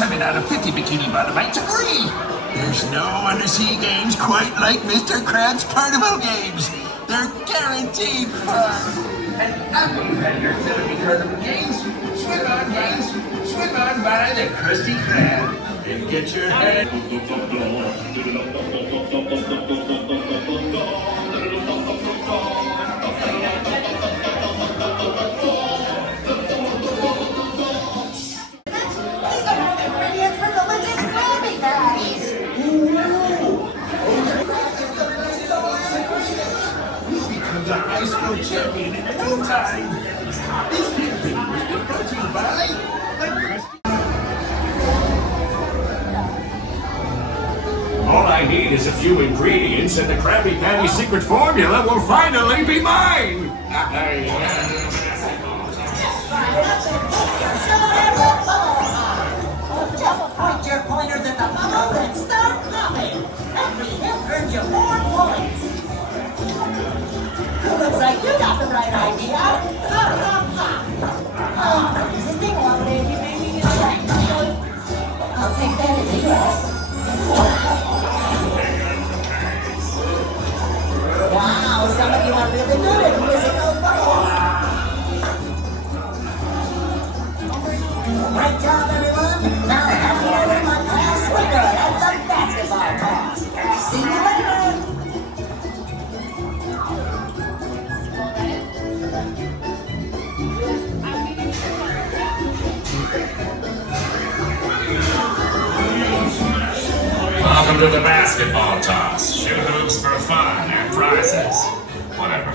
7 out of 50 Bikini Bottomites agree. There's no undersea games quite like Mr. Krabs' Carnival games. They're guaranteed fun. And after you've had your fill of the Carnival games, swim on by the Krusty Krab and get your head. The high school champion in no time. This campaign was brought to you by All I need is a few ingredients, and the Krabby Patty secret formula will finally be mine. Just point your pointers at the bubbles and start popping. Every hit earns you more points. Looks like you got the right idea. Is this thing long, baby? Maybe you like it. I'll take that as a yes. Wow, some of you are really good at whizzing those bubbles. Great job, everyone. Now I have more of my class winner at the basketball toss. See you later. Welcome to the basketball toss. Shoot hoops for fun and prizes. Whatever.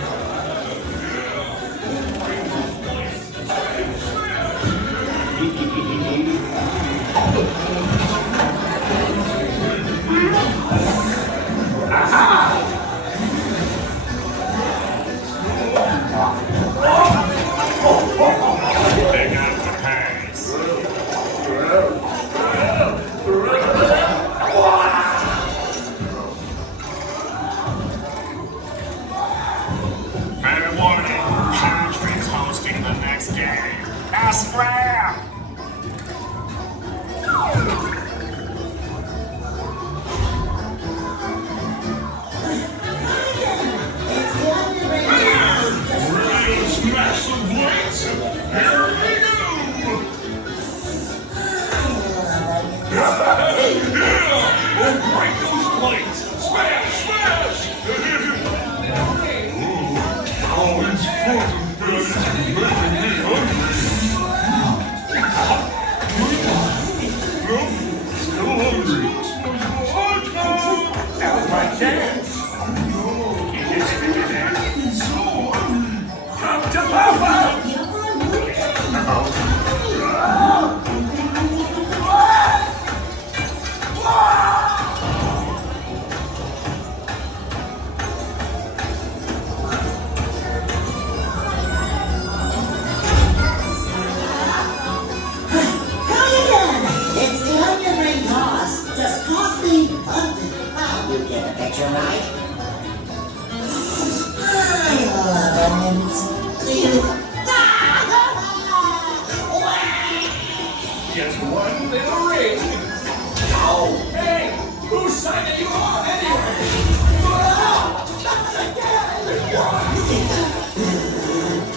They got the pass. Fair warning, Patrick's hosting the next game. Pass flare! break those plates! Smash! Smash! Oh, it's fun, but it's making me hungry. Still hungry. That was my chance. He's so hungry. Come to Papa! Just one little ring. Oh, hey, who's signing you on anyway?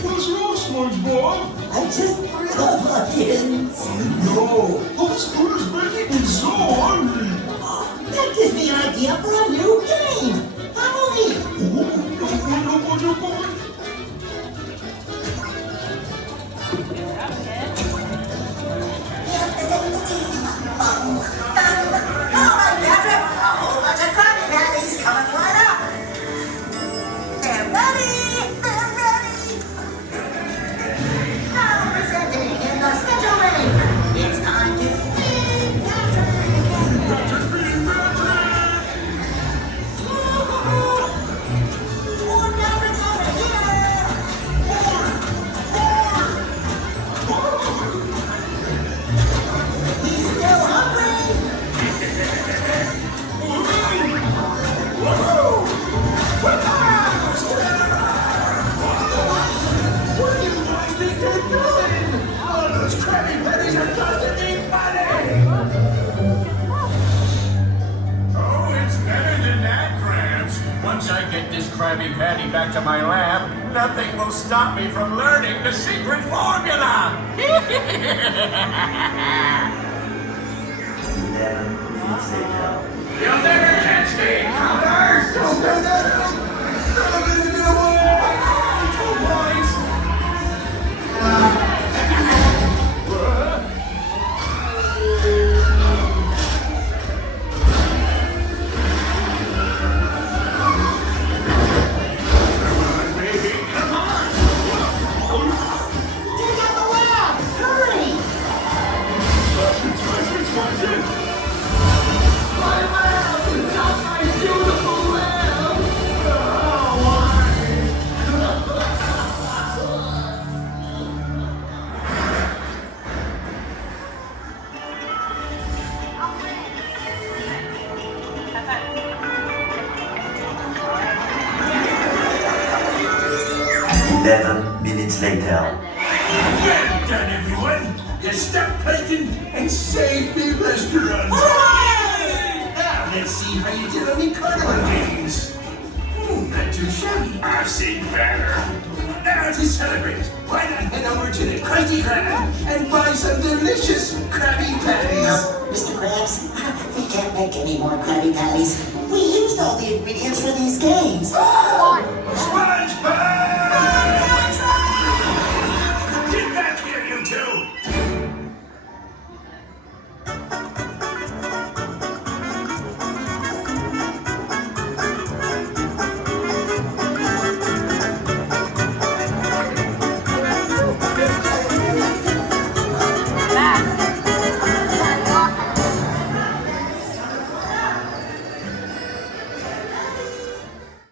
What's wrong, SpongeBob? I just love onions. I know. This food is making me so hungry. That gives me an idea for a new game. Follow me. this Krabby Patty back to my lab, nothing will stop me from learning the secret formula! 11 minutes later. You'll never catch me, counters! Dig out the lab! Hurry! Minutes later. Well done, everyone! You stopped Plankton and saved me restaurant! Now let's see how you did on the carnival games. Not too shabby. I've seen better. Now to celebrate, why not head over to the Crazy Crab and buy some delicious Krabby Patties? Mr. Krabs, we can't make any more Krabby Patties. We used all the ingredients for these games. SpongeBob